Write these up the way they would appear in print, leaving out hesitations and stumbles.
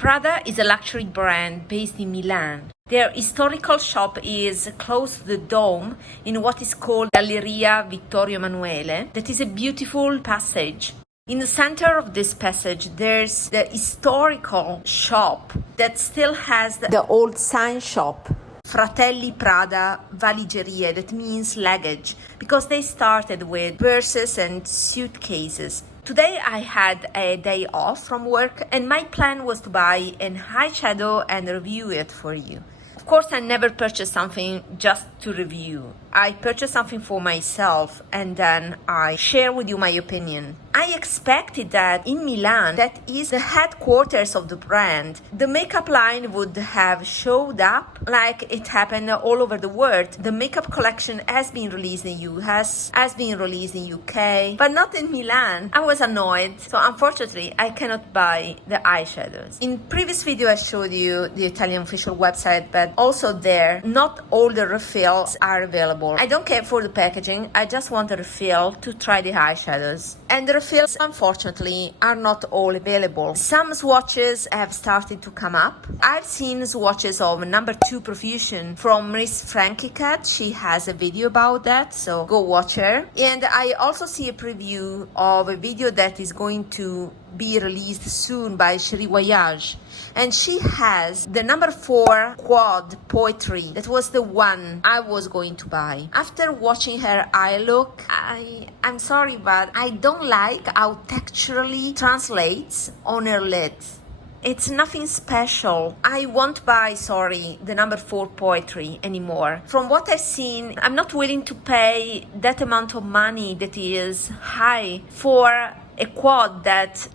Prada is a luxury brand based in Milan. Their historical shop is close to the Dome in what is called Galleria Vittorio Emanuele. That is a beautiful passage. In the center of this passage, there's the historical shop that still has the old sign shop, Fratelli Prada Valigerie, that means luggage, because they started with purses and suitcases. Today I had a day off from work and my plan was to buy an eyeshadow and review it for you. Of course, I never purchase something just to review. I purchase something for myself and then I share with you my opinion. I expected that in Milan, that is the headquarters of the brand, the makeup line would have showed up like it happened all over the world. The makeup collection has been released in US, has been released in UK, but not in Milan. I was annoyed, so unfortunately I cannot buy the eyeshadows. In previous video I showed you the Italian official website, but also there, not all the refills are available. I don't care for the packaging, I just want a refill to try the eyeshadows. And the refills, unfortunately, are not all available. Some swatches have started to come up. I've seen swatches of number 2 Profusion from Miss Frankie Cat. She has a video about that, so go watch her. And I also see a preview of a video that is going to be released soon by Cherie Voyage. And she has the number 4 Quad Poetry. That was the one I was going to buy. After watching her eye look, I'm sorry, but I don't like how texturally translates on her lids. It's nothing special. I won't buy, the number 4 Poetry anymore. From what I've seen, I'm not willing to pay that amount of money that is high for a quad that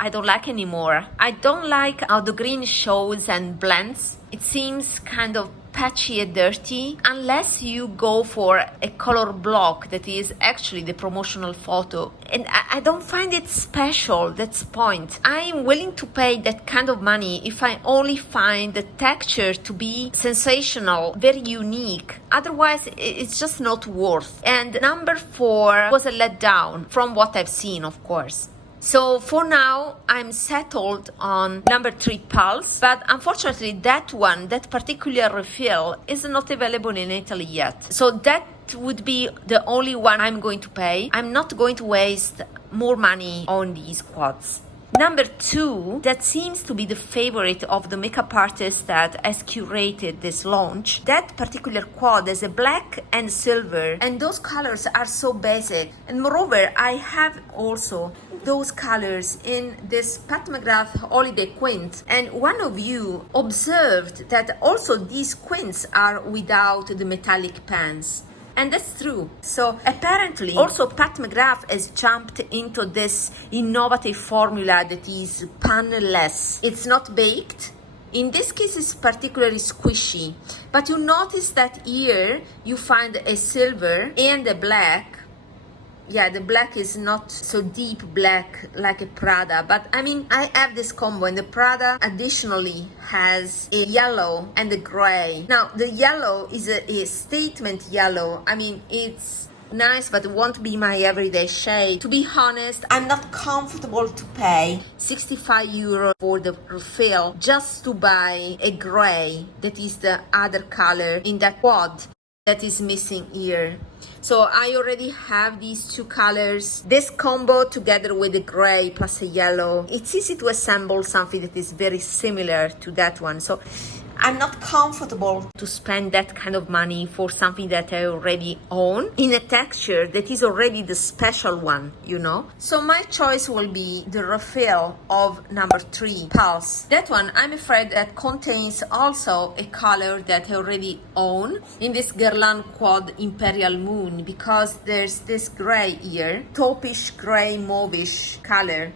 I don't like anymore. I don't like how the green shows and blends. It seems kind of patchy and dirty unless you go for a color block that is actually the promotional photo, and I don't find it special. That's the point. I'm willing to pay that kind of money if I only find the texture to be sensational, very unique. Otherwise it's just not worth. And number 4 was a letdown from what I've seen, of course. So for now, I'm settled on number 3 Pulse, but unfortunately that particular refill is not available in Italy yet. So that would be the only one I'm going to pay. I'm not going to waste more money on these quads. Number 2, that seems to be the favorite of the makeup artist that has curated this launch. That particular quad is a black and silver, and those colors are so basic. And moreover, I have also those colors in this Pat McGrath Holiday Quint, and one of you observed that also these quints are without the metallic pans. And that's true. So apparently also Pat McGrath has jumped into this innovative formula that is panless. It's not baked. In this case it's particularly squishy, but you notice that here you find a silver and a black. Yeah, the black is not so deep black like a Prada, but I mean, I have this combo, and the Prada additionally has a yellow and a gray. Now, the yellow is a statement yellow. I mean, it's nice, but it won't be my everyday shade. To be honest, I'm not comfortable to pay 65 euro for the refill just to buy a gray that is the other color in that quad that is missing here. So I already have these 2 colors. This combo together with the gray plus a yellow, it's easy to assemble something that is very similar to that one. So I'm not comfortable to spend that kind of money for something that I already own in a texture that is already the special one, you know? So my choice will be the refill of number 3 Pulse. That one, I'm afraid, that contains also a color that I already own in this Guerlain Quad Imperial Moon, because there's this gray here, taupish gray mauvish color.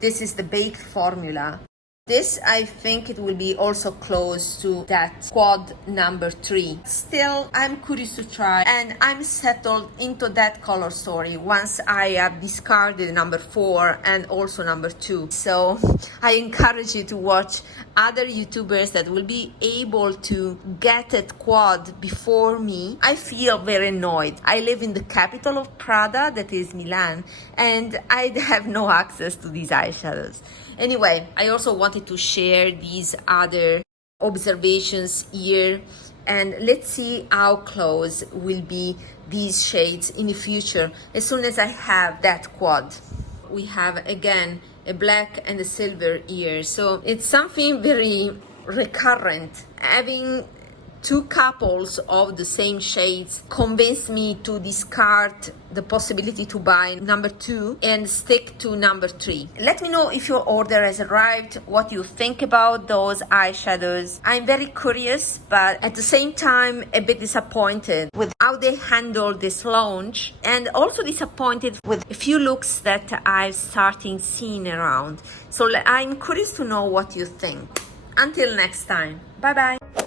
This is the baked formula. This, I think it will be also close to that quad number 3. Still, I'm curious to try, and I'm settled into that color story once I have discarded number 4 and also number 2. So I encourage you to watch other YouTubers that will be able to get that quad before me. I feel very annoyed. I live in the capital of Prada, that is Milan, and I have no access to these eyeshadows. Anyway, I also wanted to share these other observations here, and let's see how close will be these shades in the future as soon as I have that quad. We have again a black and a silver here, so it's something very recurrent. Having two couples of the same shades convinced me to discard the possibility to buy number 2 and stick to number 3. Let me know if your order has arrived, what you think about those eyeshadows. I'm very curious, but at the same time a bit disappointed with how they handled this launch, and also disappointed with a few looks that I've started seeing around. So I'm curious to know what you think. Until next time, bye bye.